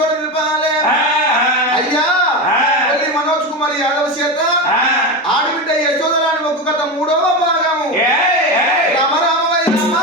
చోట నిలపాలి అయ్యా మనోజ్ కుమార్ యాదవ్ చేత ఆడిబిడ్డ యశోదరాని ఒక్క కథ 3వ భాగము రామ రామ వై రామ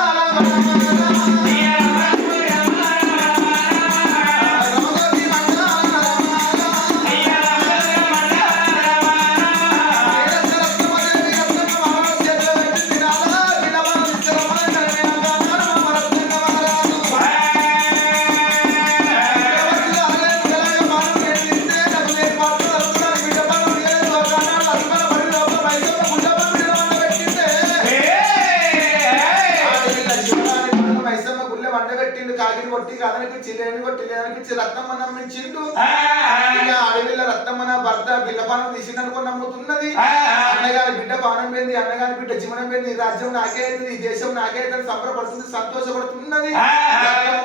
రత్నమ్మ నమ్మించిండు అడవిలో రత్నమ్మన భర్త పిల్లపానం తీసిందనుకో నమ్ముతున్నది అన్నగారి బిడ్డ పానం పోయింది అన్నగారి బిడ్డ జీవనం పోయింది రాజ్యం నాకే అవుతుంది ఈ దేశం నాకే అవుతుంది సంబరపడుతుంది సంతోషపడుతున్నది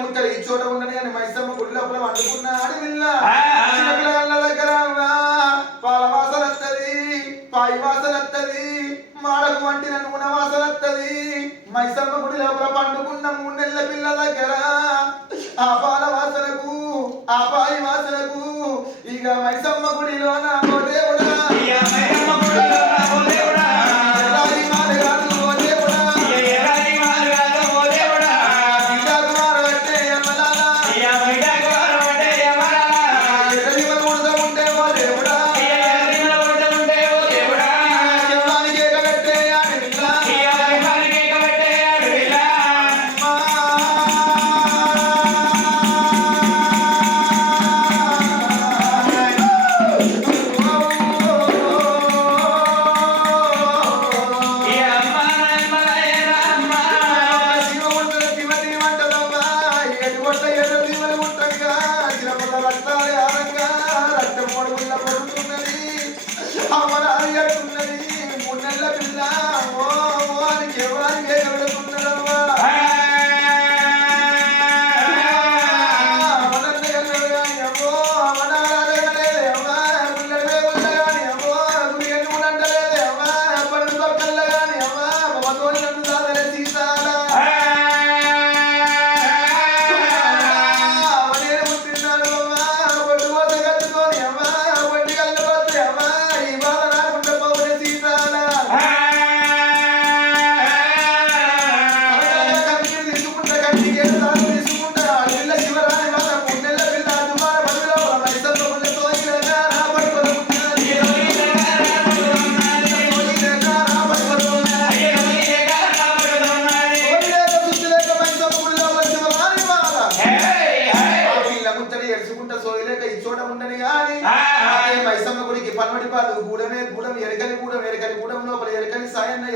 ముట్టలు ఈ చోట ఉన్నది అని మైసమ్మ గుడి లోపల వండుకున్న అడవిల్ల చిన్నపిల్లల దగ్గర పాల వాసన వస్తుంది పాయి వాసన వస్తుంది మాడకు వంటి నూనె వాసన వస్తుంది మైసమ్మ గుడి లోపల పండుకున్న 3 నెలల పిల్ల దగ్గర ఆ పాల వాసనకు ఆ పాయి వాసనకు ఇక మైసమ్మ గుడిలో నా దేవుడా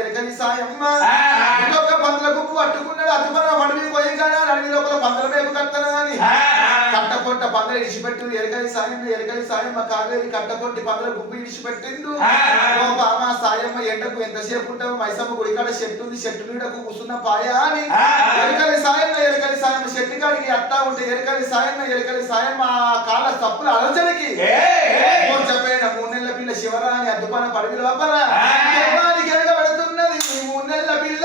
ఎరకని సాయమ్మ ఇంకొక పందుల గుప్పు పట్టుకున్నాడు అతుపన వడివి పోయిగానే అడవి లోపల పందుల వైపు కట్టనా అని కట్టకొట్ట పందులు ఇడిచిపెట్టు ఎరకని సాయమ్మ కావేరి కట్టకొట్టి పందుల గుప్పు ఇడిచిపెట్టిండు ఓ బామ సాయమ్మ ఎండకు ఎంతసేపు ఉంటావు మైసమ్మ గుడికాడ చెట్టు ఉంది చెట్టు నీడకు కూసున్న పాయ అని ఎరకని సాయమ్మ చెట్టు కాడికి అట్టా ఉంటే ఎరకని సాయమ్మ కాళ్ళ తప్పుల అలచడికి చెప్పిన 3 నెలల పిల్ల శివరాని అద్దుపన పడివి లోపల ఎరగబడుతున్నది 3 నెలల పిల్ల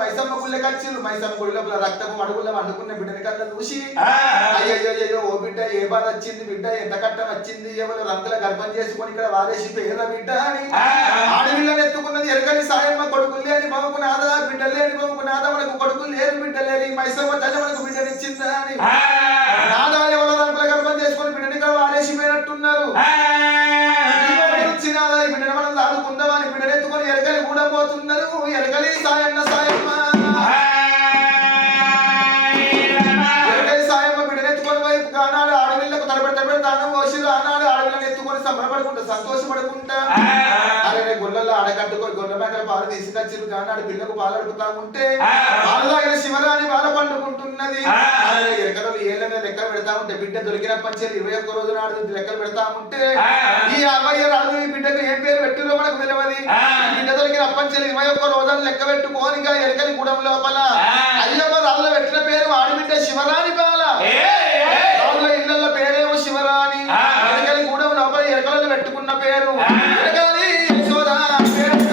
మైసమ్మ గుళ్ళకి వచ్చిండ్రు మైసమ్మ గుడి లోపల రక్తపు అడుగుల్లో వండుకున్న బిడ్డని కళ్ళ చూసి అయ్యో ఓ బిడ్డ ఏ బాధ వచ్చింది బిడ్డ ఎంత కట్టం వచ్చింది ఎవరు రంగుల గర్భం చేసుకొని ఇక్కడ వారేసి పేద బిడ్డ అని ఆడపిల్లని ఎత్తుకున్నది ఎరకని సాయమ్మ కొడుకులు లేని బాబుకు నాదా బిడ్డ లేని బాబుకు నాదా మనకు కొడుకులు లేని బిడ్డ లేని మైసమ్మ తల్లి మనకు బిడ్డనిచ్చిందా అని నాదా ఎవరో రంగుల గర్భం చేసుకొని బిడ్డని ఇక్కడ వారేసి పోయినట్టున్నారు ఈ బిడ్డను మనం దాడుకుందాం అని బిడ్డను ఎత్తుకొని ఎరకలి కూడా పోతున్నారు ఎరకలి సాయమ్మ సంబరపడుకుంటా సంతోషపడుకుంటా అరే గొల్లల్లో ఆడకట్టుకొని గొల్ల మేకల పాలు తీసుకొచ్చింది కానీ ఆడ పిల్లకు పాలు అడుగుతా ఉంటే పాలు తాగిన శివరాని బాధ పండుకుంటున్నది ఎరకలు ఏళ్ళ లెక్కలు పెడతా ఉంటే బిడ్డ దొరికినప్పటి 21 రోజు నాడు లెక్కలు పెడతా ఉంటే ఈ 50 రాజు ఈ బిడ్డకు ఏం పేరు పెట్టిరో మనకు తెలియదు బిడ్డ దొరికినప్పటి 21 రోజులు లెక్క పెట్టుకోనిగా ఎరకలి గుడం లోపల అయ్యమ్మ రాజుల పెట్టిన పేరు ఆడబిడ్డ శివరాని బాల రాజుల ఇళ్లలో పేరేమో శివరాని ఎరకలి గుడం లోపల ఎరకలను పెట్టుకున్న పేరు ఎరకలి యశోద పేరు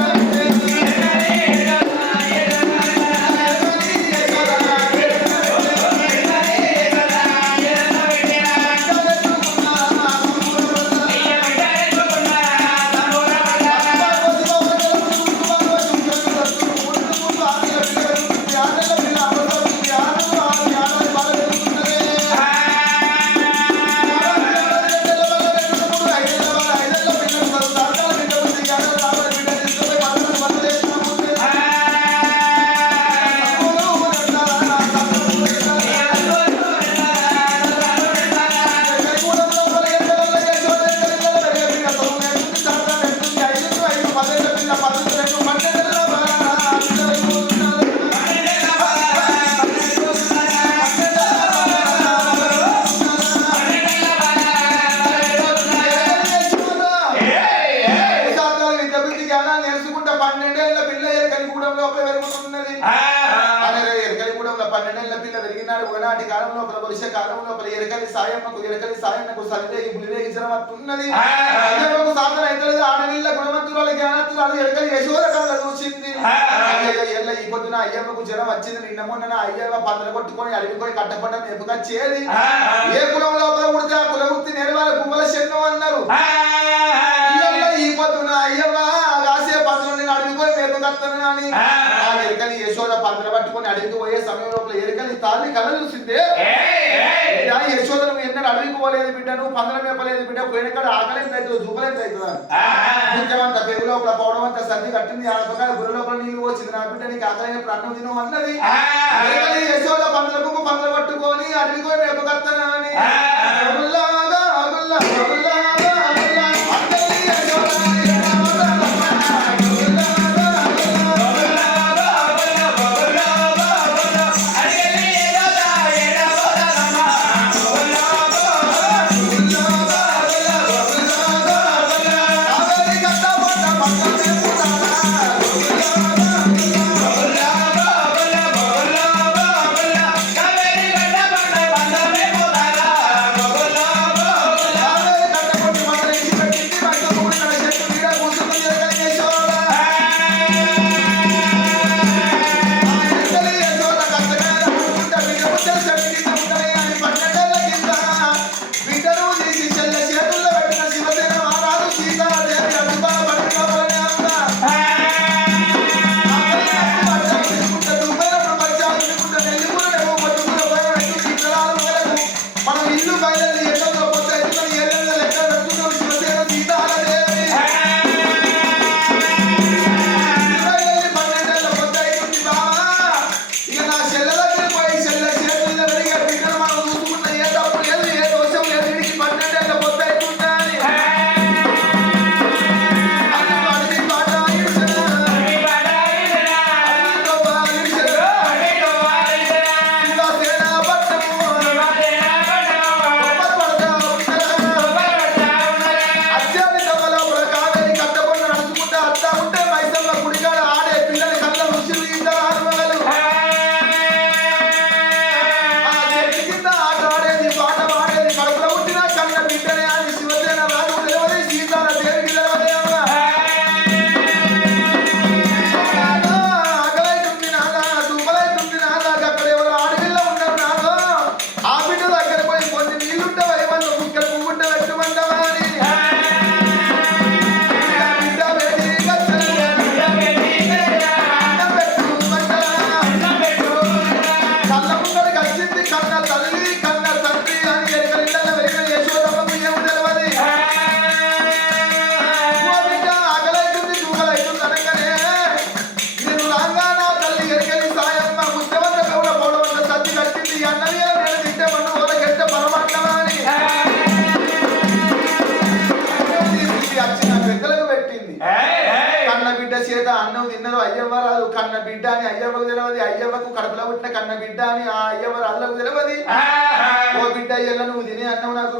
ఒకనాటి కాలంలో ఒక వర్ష కాలంలో ఒక ఎరకలి సాయమ్మకు సలివేగి పులివేగి జరమత్తున్నది అయ్యమ్మకు సాధన అయితలేదు ఆడవిల్ల గుణవంతురాల జ్ఞానత్తురాలు ఎరకలి యశోద కళ్ళ చూసింది ఎల్ల ఈ పొద్దున అయ్యమ్మకు జ్వరం వచ్చింది నిన్న మొన్న అయ్యమ్మ పందర కొట్టుకొని అడిగిపోయి కట్టపడ్డ మేపుకొచ్చేది ఏ కులం లోపల ఉడితే ఆ కుల వృత్తి నేర్వాల గుమ్మల శరణం అన్నారు ఈ పొద్దున అయ్యమ్మ కాసే పందులు నేను అడిగిపోయి మేపుకొస్తాను అని ఆ ఎరకలి యశోద పందర పట్టుకొని అడిగి పోయే సమయం లోపల ఎరకలి తాళి కళ్ళ చూసిందే యశోద నువ్వు ఎన్నడూ అడవికి పోలేదు బిడ్డ నువ్వు పందల మేపలేదు బిడ్డ పోయిన కాడ ఆకలి ఎంత అవుతుందో జూపలు ఎంత అవుతుందా ముఖ్యమంత పెరుగు లోపల పౌడం అంతా సర్ది కట్టింది ఆ పక్కన గుర్ర లోపల నీళ్ళు వచ్చింది నా బిడ్డ నీకు ఆకలైనప్పుడు అన్నం తిను అన్నది యశోద పందలకు పందల పట్టుకొని అడవికి పోయి మేపకత్తనా అని అన్నం తిన్నారు అయ్యవ్వరాలు కన్న బిడ్డ అని అయ్యవ్వకు తెలియదు అయ్యవ్వకు కడుపులో పుట్టిన కన్న బిడ్డ అని ఆ అయ్యవ్వరు అల్లకు తెలియదు ఓ బిడ్డ అయ్యల్ల నువ్వు తినే అన్నం నాకు